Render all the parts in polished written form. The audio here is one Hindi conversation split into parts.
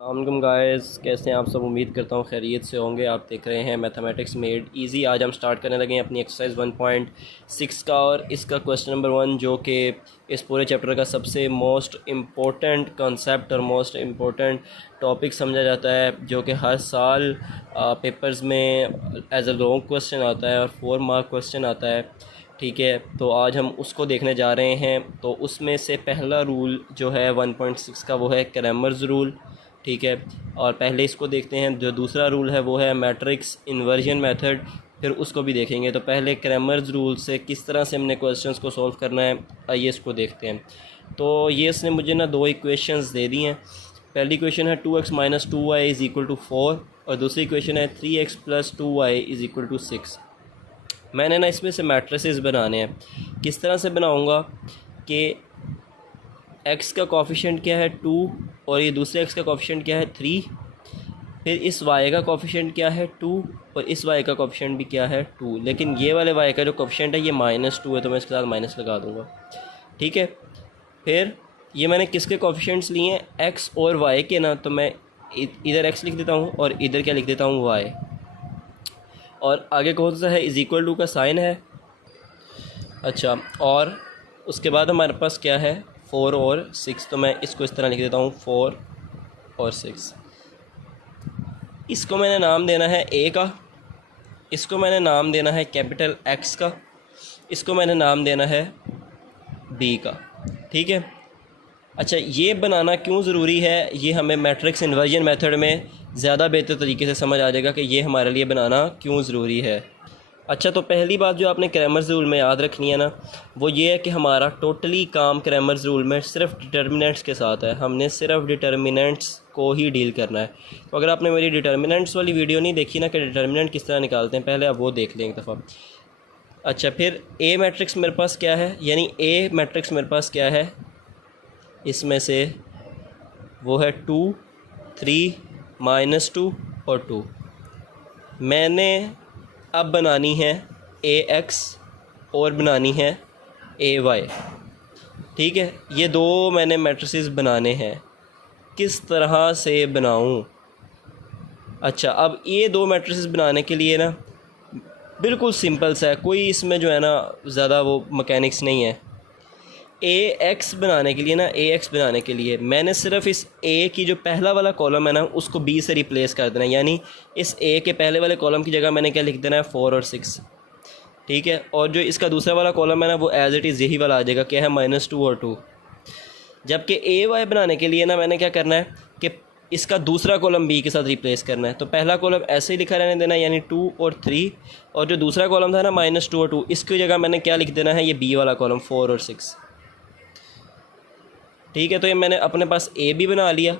अस्सलाम गाइस, कैसे हैं आप सब। उम्मीद करता हूँ खैरियत से होंगे। आप देख रहे हैं मैथमेटिक्स मेड इजी। आज हम स्टार्ट करने लगे हैं अपनी एक्सरसाइज 1.6 का, और इसका क्वेश्चन नंबर 1 जो कि इस पूरे चैप्टर का सबसे मोस्ट इम्पोर्टेंट कॉन्सेप्ट और मोस्ट इम्पोर्टेंट टॉपिक समझा जाता है, जो कि हर साल पेपर्स में एज अ लॉन्ग क्वेश्चन आता है और 4 मार्क क्वेश्चन आता है। ठीक है, तो आज हम उसको देखने जा रहे हैं। तो उसमें से पहला रूल जो है 1.6 का वो है क्रैमर्स रूल। ठीक है, और पहले इसको देखते हैं। जो दूसरा रूल है वो है मैट्रिक्स इन्वर्जन मेथड, फिर उसको भी देखेंगे। तो पहले क्रैमर्स रूल से किस तरह से हमने क्वेश्चंस को सॉल्व करना है, आइए इसको देखते हैं। तो ये इसने मुझे ना 2 इक्वेशंस दे दी हैं। पहली इक्वेशन है 2x minus 2y is equal to 4, और दूसरी इक्वेशन है 3x plus 2y is equal to 6। मैंने ना इसमें से मैट्रिसेस बनाने हैं। किस तरह से बनाऊँगा कि x का कोफिशिएंट क्या है 2, और ये दूसरे x का कोफिशिएंट क्या है 3, फिर इस y का कोफिशिएंट क्या है 2, और इस y का कोफिशिएंट भी क्या है 2। लेकिन ये वाले y का जो कोफिशिएंट है ये -2 है, तो मैं इसके साथ माइनस लगा दूँगा। ठीक है, फिर ये मैंने किसके कोफिशिएंट्स लिए हैं, x और y के ना, तो मैं इधर x लिख देता हूँ और इधर क्या लिख देता हूँ y। और आगे कौन सा है, इज़ इक्वल टू का साइन है। अच्छा, और उसके बाद हमारे पास क्या है 4 और 6, तो मैं इसको इस तरह लिख देता हूँ 4 और 6। इसको मैंने नाम देना है a का, इसको मैंने नाम देना है कैपिटल X का, इसको मैंने नाम देना है b का। ठीक है, अच्छा ये बनाना क्यों ज़रूरी है, ये हमें मैट्रिक्स इन्वर्जन मेथड में ज़्यादा बेहतर तरीके से समझ आ जाएगा कि ये हमारे लिए बनाना क्यों ज़रूरी है। अच्छा, तो पहली बात जो आपने क्रैमर्स रूल में याद रखनी है ना, वो ये है कि हमारा टोटली काम क्रैमर्स रूल में सिर्फ डिटर्मिनेंट्स के साथ है। हमने सिर्फ डिटर्मिनेंट्स को ही डील करना है। तो अगर आपने मेरी डिटर्मिनेंट्स वाली वीडियो नहीं देखी ना कि डिटर्मिनेंट किस तरह निकालते हैं, पहले आप वो देख लें एक दफ़ा। अच्छा, फिर ए मैट्रिक्स मेरे पास क्या है, यानी ए मैट्रिक्स मेरे पास क्या है, इसमें से वो है 2, 3, -2 और 2। मैंने अब बनानी है AX और बनानी है AY। ठीक है, ये 2 मैंने मैट्रिसेस बनाने हैं। किस तरह से बनाऊं? अच्छा, अब ये 2 मैट्रिसेस बनाने के लिए ना बिल्कुल सिंपल सा है, कोई इसमें जो है ना ज़्यादा वो मैकेनिक्स नहीं है। AX बनाने के लिए ना, AX बनाने के लिए मैंने सिर्फ इस A की जो पहला वाला कॉलम है ना उसको B से रिप्लेस कर देना है, यानी इस A के पहले वाले कॉलम की जगह मैंने क्या लिख देना है 4 और 6। ठीक है, और जो इसका दूसरा वाला कॉलम है ना वो एज इट इज़ यही वाला आ जाएगा, क्या है -2 और 2। जबकि AY बनाने के लिए ना मैंने क्या करना है कि इसका दूसरा कॉलम B के साथ रिप्लेस करना है। तो पहला कॉलम ऐसे ही लिखा रहने देना, यानी 2 और 3, और जो दूसरा कॉलम था ना -2 और 2, इसकी जगह मैंने क्या लिख देना है, ये B वाला कॉलम 4 और 6। ठीक है, तो ये मैंने अपने पास A भी बना लिया,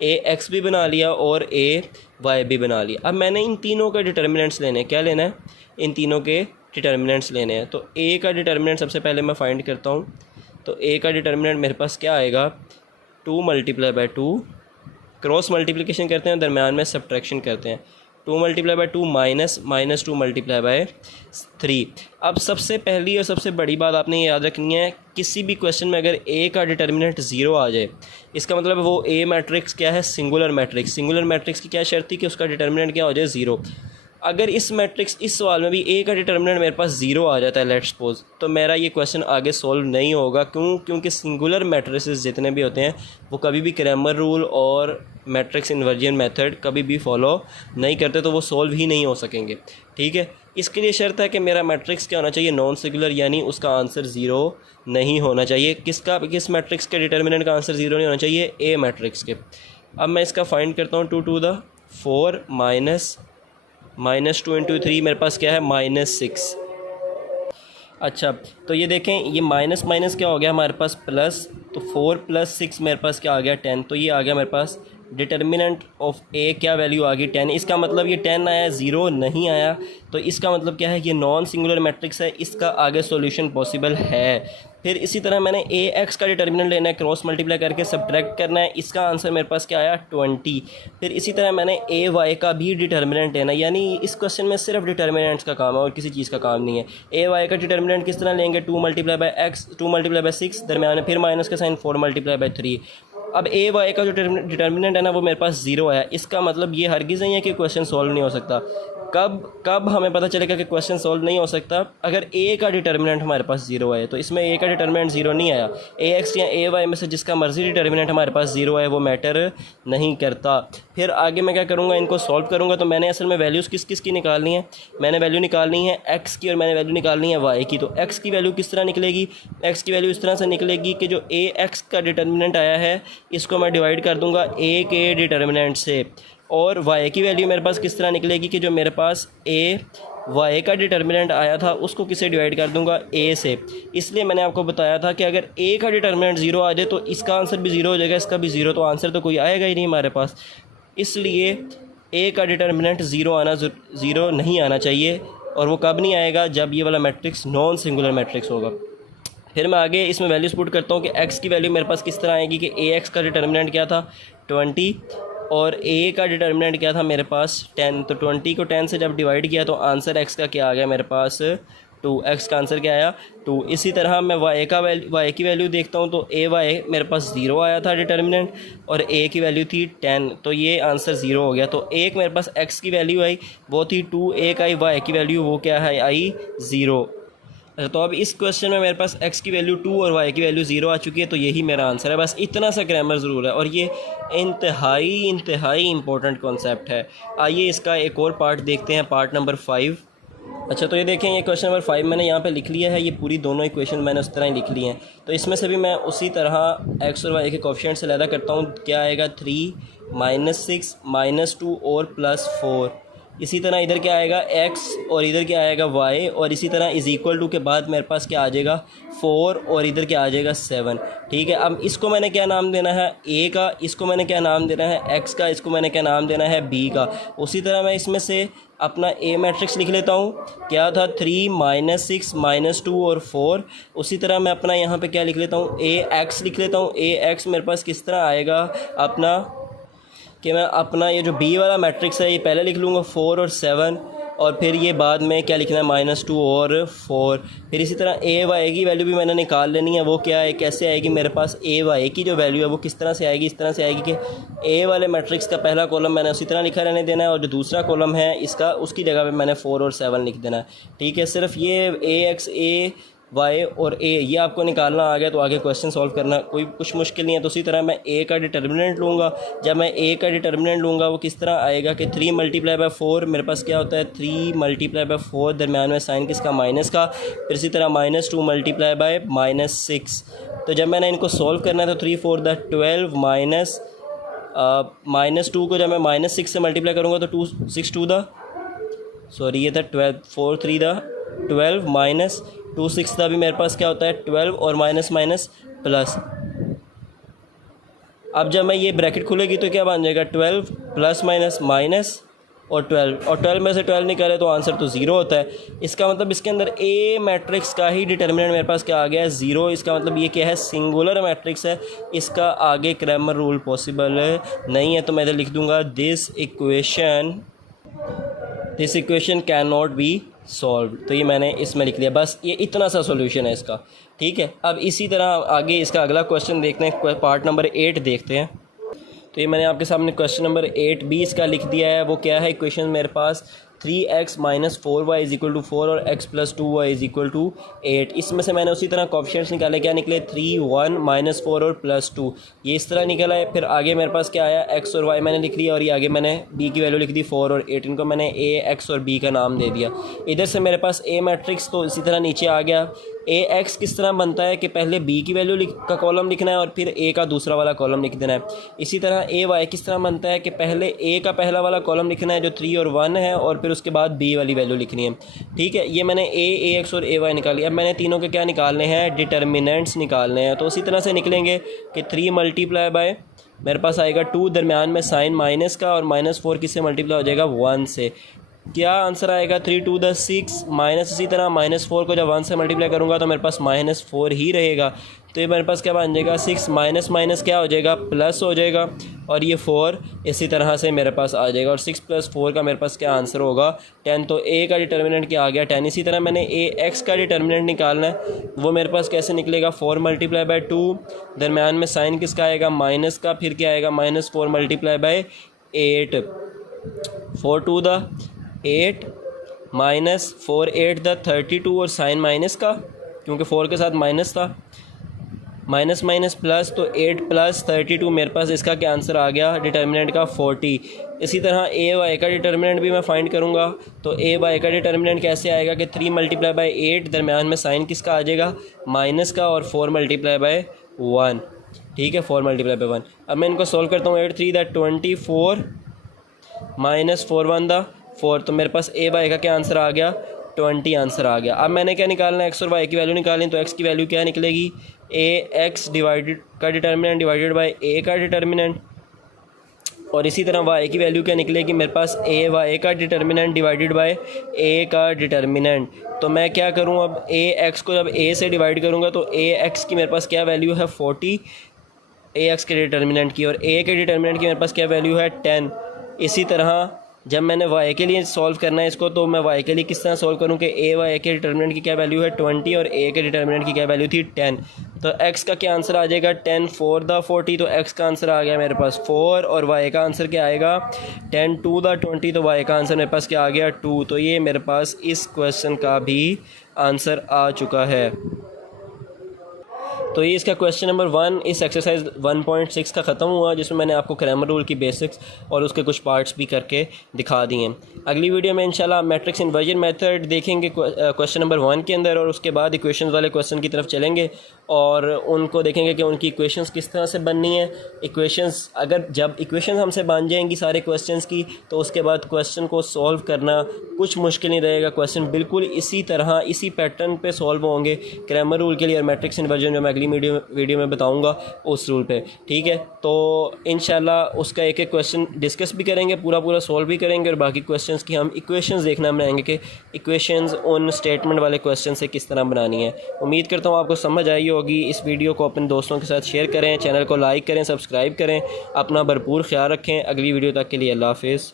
AX भी बना लिया और AY भी बना लिया। अब मैंने इन तीनों के डिटर्मिनेंट्स लेने हैं। क्या लेना है, इन तीनों के डिटर्मिनेंट्स लेने हैं। तो A का डिटर्मिनेंट सबसे पहले मैं फाइंड करता हूँ। तो A का डिटर्मिनेंट मेरे पास क्या आएगा, 2 × 2, क्रॉस मल्टीप्लिकेशन करते हैं, दरम्यान में सब्ट्रैक्शन करते हैं। 2 × 2 -2 × 3। अब सबसे पहली और सबसे बड़ी बात आपने ये याद रखनी है, किसी भी क्वेश्चन में अगर A का डिटर्मिनेंट 0 आ जाए, इसका मतलब वो A मैट्रिक्स क्या है, सिंगुलर मैट्रिक्स। सिंगुलर मैट्रिक्स की क्या शर्त थी कि उसका डिटर्मिनेंट क्या हो जाए 0। अगर इस मैट्रिक्स इस सवाल में भी A का डिटर्मिनेंट मेरे पास 0 आ जाता है, लेट्स सपोज, तो मेरा ये क्वेश्चन आगे सॉल्व नहीं होगा। क्योंकि सिंगुलर मैट्रिसेस जितने भी होते हैं वो कभी भी क्रैमर रूल और मैट्रिक्स इन्वर्जन मेथड कभी भी फॉलो नहीं करते, तो वो सॉल्व ही नहीं हो सकेंगे। ठीक है, इसके लिए शर्त है कि मेरा मैट्रिक्स क्या होना चाहिए, नॉन सिंगुलर, यानी उसका आंसर 0 नहीं होना चाहिए। किस मैट्रिक्स के डिटर्मिनेंट का आंसर 0 नहीं होना चाहिए, A मैट्रिक्स के। अब मैं इसका फाइंड करता हूँ, 2 × 4 -2 × 3 मेरे पास क्या है -6। अच्छा, तो ये देखें, ये माइनस माइनस क्या हो गया हमारे पास प्लस, तो 4 + 6 मेरे पास क्या आ गया 10। तो ये आ गया मेरे पास डिटर्मिनेंट ऑफ A, क्या वैल्यू आ गई 10। इसका मतलब ये 10 आया, 0 नहीं आया, तो इसका मतलब क्या है, ये नॉन सिंगुलर मैट्रिक्स है, इसका आगे सॉल्यूशन पॉसिबल है। फिर इसी तरह मैंने AX का डिटर्मिनेंट लेना है, क्रॉस मल्टीप्लाई करके सब्ट्रैक्ट करना है, इसका आंसर मेरे पास क्या आया 20। फिर इसी तरह मैंने AY का भी डिटर्मिनेंट लेना है, यानी इस क्वेश्चन में सिर्फ डिटर्मिनेंट्स का काम है और किसी चीज़ का काम नहीं है। AY का डिटर्मिनेंट किस तरह लेंगे, 2 × X, 2 × 6, दरम्यान फिर माइनस का साइन 4 × 3। अब ए वाई का जो डिटर्मिनेंट है ना वो मेरे पास ज़ीरो है, इसका मतलब ये हरगिज़ नहीं है कि क्वेश्चन सॉल्व नहीं हो सकता। कब हमें पता चलेगा कि क्वेश्चन सॉल्व नहीं हो सकता? अगर ए का डिटर्मिनेंट हमारे पास ज़ीरो है। तो इसमें ए का डिटर्मिनेंट ज़ीरो नहीं आया, ए एक्स या ए वाई में से जिसका मर्जी डिटर्मिनेंट हमारे पास ज़ीरो है वो मैटर नहीं करता। फिर आगे मैं क्या करूँगा, इनको सॉल्व करूँगा। तो मैंने असल में वैल्यूज़ किस किस की निकालनी है? मैंने वैल्यू निकालनी है एक्स की और मैंने वैल्यू निकालनी है वाई की। तो एक्स की वैल्यू किस तरह निकलेगी? एक्स की वैल्यू इस तरह से निकलेगी कि जो ए एक्स का डिटर्मिनेंट आया है इसको मैं डिवाइड कर दूँगा ए के डिटर्मिनेंट से, और वाई की वैल्यू मेरे पास किस तरह निकलेगी कि जो मेरे पास ए वाई का डिटर्मिनेंट आया था उसको किससे डिवाइड कर दूंगा? ए से। इसलिए मैंने आपको बताया था कि अगर ए का डिटर्मिनेंट ज़ीरो आ जाए तो इसका आंसर भी ज़ीरो हो जाएगा, इसका भी ज़ीरो, तो आंसर तो कोई आएगा ही नहीं हमारे पास। इसलिए ए का डिटर्मिनेंट ज़ीरो नहीं आना चाहिए, और वो कब नहीं आएगा? जब ये वाला मैट्रिक्स नॉन सिंगुलर मैट्रिक्स होगा। फिर मैं आगे इसमें वैल्यूज़ पुट करता हूँ कि एक्स की वैल्यू मेरे पास किस तरह आएगी कि ए एक्स का डिटर्मिनेंट क्या था? 20, और ए का डिटर्मिनेंट क्या था मेरे पास? 10। तो 20 को 10 से जब डिवाइड किया तो आंसर एक्स का क्या आ गया मेरे पास? 2। एक्स का आंसर क्या आया? 2। इसी तरह मैं वाई की वैल्यू देखता हूँ तो ए वाई मेरे पास ज़ीरो आया था डिटर्मिनेंट, और ए की वैल्यू थी 10, तो ये आंसर ज़ीरो हो गया। तो एक मेरे पास एक्स की वैल्यू आई वो थी 2, एक आई वाई की वैल्यू वो क्या है? आई 0। तो अब इस क्वेश्चन में मेरे पास x की वैल्यू 2 और y की वैल्यू 0 आ चुकी है, तो यही मेरा आंसर है। बस इतना सा ग्रामर ज़रूर है, और ये इंतहाई इंपॉर्टेंट कॉन्सेप्ट है। आइए इसका एक और पार्ट देखते हैं, पार्ट नंबर 5। अच्छा, तो ये देखें, ये क्वेश्चन नंबर 5 मैंने यहाँ पे लिख लिया है। ये पूरी दोनों इक्वेशन मैंने उस तरह ही लिख ली हैं। तो इसमें से भी मैं उसी तरह x और y के कोएफिशिएंट से अलग करता हूँ। क्या आएगा? 3, -6, -2 और +4। इसी तरह इधर क्या आएगा? x, और इधर क्या आएगा? y, और इसी तरह इज़ इक्वल टू के बाद मेरे पास क्या आ जाएगा? 4, और इधर क्या आ जाएगा? 7। ठीक है, अब इसको मैंने क्या नाम देना है? a का। इसको मैंने क्या नाम देना है? x का। इसको मैंने क्या नाम देना है? b का। उसी तरह मैं इसमें से अपना a मैट्रिक्स लिख लेता हूँ। क्या था? 3, -6, -2 और 4। उसी तरह मैं अपना यहाँ पे क्या लिख लेता हूँ? ax लिख लेता हूँ। ax मेरे पास किस तरह आएगा अपना, कि मैं अपना ये जो b वाला मैट्रिक्स है ये पहले लिख लूँगा 4 और 7, और फिर ये बाद में क्या लिखना है? -2 और 4। फिर इसी तरह ए वाई की वैल्यू भी मैंने निकाल लेनी है। वो क्या है, कैसे आएगी मेरे पास? ए वाई की जो वैल्यू है वो किस तरह से आएगी? इस तरह से आएगी कि ए वाले मैट्रिक्स का पहला कॉलम मैंने उसी तरह लिखा रहने देना है, और जो दूसरा कॉलम है इसका उसकी जगह पे मैंने 4 और 7 लिख देना है। ठीक है, सिर्फ ये ए एक्स, ए वाई और ए ये आपको निकालना आ गया तो आगे क्वेश्चन सॉल्व करना कोई कुछ मुश्किल नहीं है। तो उसी तरह मैं ए का डिटर्मिनेंट लूँगा। जब मैं ए का डिटर्मिनेंट लूँगा वो किस तरह आएगा कि 3 × 4 मेरे पास क्या होता है? 3 × 4, दरम्यान में साइन किसका? माइनस का। फिर इसी तरह -2 × -6। तो जब मैंने इनको सॉल्व करना है तो 3 4 द 12 -2 को जब मैं -6 से मल्टीप्लाई करूँगा तो 2 6 2 द सॉरी ये था 12, 4 3 द 12 -2 6 था भी मेरे पास क्या होता है? 12, और माइनस माइनस प्लस। अब जब मैं ये ब्रैकेट खुलेगी तो क्या बन जाएगा? 12 प्लस माइनस माइनस और 12, और 12 में से 12 निकाले तो आंसर तो 0 होता है। इसका मतलब इसके अंदर ए मैट्रिक्स का ही डिटर्मिनेंट मेरे पास क्या आ गया है? 0। इसका मतलब ये क्या है? सिंगुलर मैट्रिक्स है। इसका आगे क्रैमर रूल पॉसिबल नहीं है, तो मैं इधर लिख दूंगा this equation can not be solve. तो ये मैंने इसमें लिख लिया। बस ये इतना सा सॉल्यूशन है इसका। ठीक है, अब इसी तरह आगे इसका अगला क्वेश्चन देखते हैं, पार्ट नंबर 8 देखते हैं। तो ये मैंने आपके सामने क्वेश्चन नंबर 8b इसका लिख दिया है। वो क्या है? इक्वेशन मेरे पास 3x - 4y = 4 और x + 2y = 8। इसमें से मैंने उसी तरह कोएफिशिएंट्स निकाले। क्या निकले? 3 1 -4 और +2, ये इस तरह निकला है। फिर आगे मेरे पास क्या आया? x और y मैंने लिख लिया, और ये आगे मैंने b की वैल्यू लिख दी 4 और 8। इनको मैंने a x और b का नाम दे दिया। इधर से मेरे पास a मैट्रिक्स तो इसी तरह नीचे आ गया। ए एक्स किस तरह बनता है कि पहले बी की वैल्यू का कॉलम लिखना है और फिर ए का दूसरा वाला कॉलम लिख देना है। इसी तरह ए वाई किस तरह बनता है कि पहले ए का पहला वाला कॉलम लिखना है जो 3 और 1 है, और फिर उसके बाद बी वाली वैल्यू लिखनी है। ठीक है, ये मैंने ए एक्स और ए वाई निकाली। अब मैंने तीनों के क्या निकालने हैं? डिटर्मिनेंट्स निकालने हैं। तो उसी तरह से निकलेंगे कि 3 × मेरे पास आएगा 2, दरम्यान में साइन माइनस का, और -4 किससे मल्टीप्लाई हो जाएगा? 1 से। क्या आंसर आएगा 3 टू द 6 माइनस, इसी तरह -4 को जब 1 से मल्टीप्लाई करूँगा तो मेरे पास -4 ही रहेगा। तो ये मेरे पास क्या बन जाएगा 6 माइनस माइनस क्या हो जाएगा प्लस हो जाएगा, और ये 4 इसी तरह से मेरे पास आ जाएगा, और 6 + 4 का मेरे पास क्या आंसर होगा 10। तो ए का डिटर्मिनेंट क्या आ गया 10। इसी तरह मैंने ए एक्स का डिटर्मिनेंट निकालना है, वो मेरे पास कैसे निकलेगा 4 × 2, दरम्यान में साइन किसका आएगा माइनस का, फिर क्या आएगा -4 × 8, 4 टू द 8 -4 8 द 32, और साइन माइनस का क्योंकि 4 के साथ माइनस था, माइनस माइनस प्लस, तो 8 + 32 मेरे पास इसका क्या आंसर आ गया डिटर्मिनेंट का 40। इसी तरह ए वाई का डिटर्मिनेंट भी मैं फाइंड करूँगा, तो ए वाई का डिटर्मिनेंट कैसे आएगा कि 3 × 8, दरम्यान में साइन किसका आ जाएगा माइनस का, और 4 × 1, ठीक है 4 × 1। अब मैं इनको सॉल्व करता हूँ, 8 3 द 24 -4 1 द 4, तो मेरे पास ए वाई का क्या आंसर आ गया 20 आंसर आ गया। अब मैंने क्या निकालना है एक्स और वाई की वैल्यू निकालनी, तो एक्स की वैल्यू क्या निकलेगी ए एक्स डिवाइडेड का डिटर्मिनेंट डिवाइडेड बाय ए का डिटर्मिनेंट, और इसी तरह वाई की वैल्यू क्या निकलेगी मेरे पास ए वाई का डिटर्मिनेंट डिवाइडेड बाय ए का डिटर्मिनेंट। तो मैं क्या करूं अब ए एक्स को जब ए से डिवाइड करूंगा तो ए एक्स की मेरे पास क्या वैल्यू है 40 ए एक्स के डिटर्मिनेंट की, और ए के डिटर्मिनेंट की मेरे पास क्या वैल्यू है 10। इसी तरह जब मैंने वाई के लिए सॉल्व करना है इसको, तो मैं वाई के लिए किस तरह सॉल्व करूं कि ए वाई के डिटर्मिनेंट की क्या वैल्यू है 20 और ए के डिटर्मिनेंट की क्या वैल्यू थी 10। तो एक्स का क्या आंसर आ जाएगा 10 4 द 40, तो एक्स का आंसर आ गया मेरे पास 4, और वाई का आंसर क्या आएगा 10 2 द 20, तो वाई का आंसर मेरे पास क्या आ गया 2। तो ये मेरे पास इस क्वेश्चन का भी आंसर आ चुका है। तो ये इसका क्वेश्चन नंबर 1 इस एक्सरसाइज 1.6 का ख़त्म हुआ, जिसमें मैंने आपको ग्रामर रूल की बेसिक्स और उसके कुछ पार्ट्स भी करके दिखा दिए हैं। अगली वीडियो में इंशाल्लाह मैट्रिक्स इन्वर्जन मेथड देखेंगे क्वेश्चन नंबर 1 के अंदर, और उसके बाद इक्वेशंस वाले क्वेश्चन की तरफ चलेंगे और उनको देखेंगे कि उनकी इक्वेशंस किस तरह से बननी है। इक्वेशंस अगर जब इक्वेशंस हमसे बन जाएंगी सारे क्वेश्चंस की, तो उसके बाद क्वेश्चन को सॉल्व करना कुछ मुश्किल नहीं रहेगा। क्वेश्चन बिल्कुल इसी तरह इसी पैटर्न पे सॉल्व होंगे ग्रामर रूल के लिए, और मैट्रिक्स इन्वर्जन जो मैं अगली वीडियो में बताऊंगा उस रूल पे, ठीक है। तो इंशाल्लाह उसका एक एक क्वेश्चन डिस्कस भी करेंगे, पूरा सॉल्व भी करेंगे, और बाकी क्वेश्चंस की हम इक्वेशंस देखना बनाएंगे कि इक्वेशंस उन स्टेटमेंट वाले क्वेश्चन से किस तरह बनानी है। उम्मीद करता हूँ आपको समझ आई होगी। इस वीडियो को अपने दोस्तों के साथ शेयर करें, चैनल को लाइक करें, सब्सक्राइब करें, अपना भरपूर ख्याल रखें। अगली वीडियो तक के लिए अल्लाह हाफिज़।